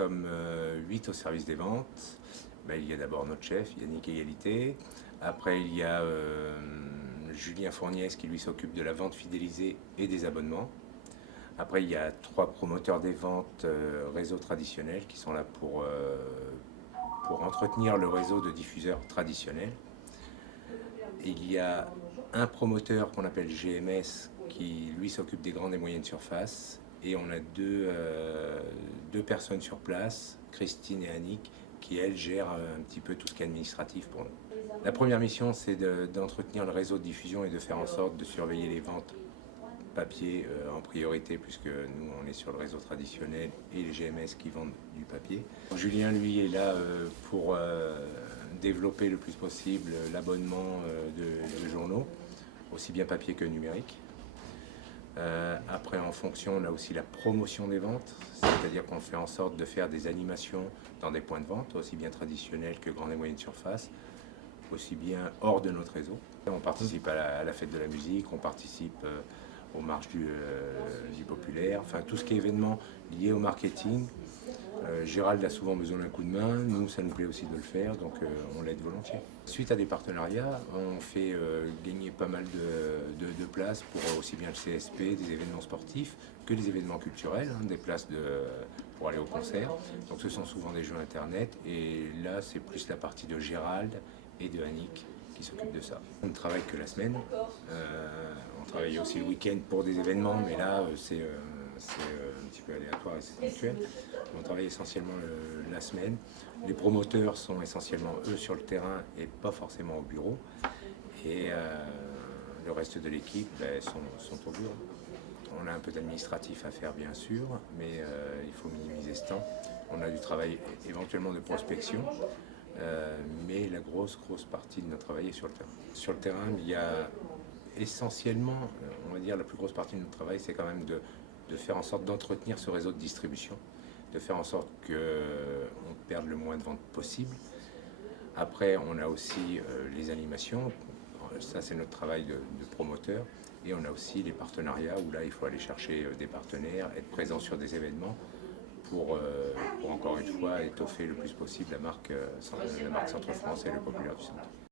sommes 8 au service des ventes. Il y a d'abord notre chef, Yannick Égalité. Après, il y a Julien Fourniès qui lui s'occupe de la vente fidélisée et des abonnements. Après, il y a 3 promoteurs des ventes réseau traditionnel qui sont là pour entretenir le réseau de diffuseurs traditionnels. Il y a un promoteur qu'on appelle GMS qui lui s'occupe des grandes et moyennes surfaces. Et on a deux personnes sur place, Christine et Annick, qui elles gèrent un petit peu tout ce qui est administratif pour nous. La première mission, c'est d'entretenir le réseau de diffusion et de faire en sorte de surveiller les ventes papier en priorité, puisque nous on est sur le réseau traditionnel et les GMS qui vendent du papier. Julien lui est là pour développer le plus possible l'abonnement de journaux, aussi bien papier que numérique. Après, en fonction, on a aussi la promotion des ventes, c'est-à-dire qu'on fait en sorte de faire des animations dans des points de vente, aussi bien traditionnels que grandes et moyennes surfaces, aussi bien hors de notre réseau. On participe à la fête de la musique, on participe aux marches du populaire, enfin tout ce qui est événement lié au marketing. Gérald a souvent besoin d'un coup de main, nous ça nous plaît aussi de le faire, donc on l'aide volontiers. Suite à des partenariats, on fait gagner pas mal de places pour aussi bien le CSP, des événements sportifs, que des événements culturels, des places pour aller au concert. Donc ce sont souvent des jeux internet, et là c'est plus la partie de Gérald et de Annick qui s'occupent de ça. On ne travaille que la semaine, on travaille aussi le week-end pour des événements, mais là c'est un petit peu aléatoire et c'est ponctuel. On travaille essentiellement la semaine. Les promoteurs sont essentiellement eux sur le terrain et pas forcément au bureau. Et le reste de l'équipe sont au bureau. On a un peu d'administratif à faire bien sûr, mais il faut minimiser ce temps. On a du travail éventuellement de prospection, mais la grosse partie de notre travail est sur le terrain. Sur le terrain, il y a essentiellement, on va dire la plus grosse partie de notre travail, c'est quand même de faire en sorte d'entretenir ce réseau de distribution, de faire en sorte qu'on perde le moins de ventes possible. Après, on a aussi les animations, ça c'est notre travail de promoteur, et on a aussi les partenariats où là il faut aller chercher des partenaires, être présent sur des événements pour encore une fois étoffer le plus possible la marque Centre France et le populaire du centre.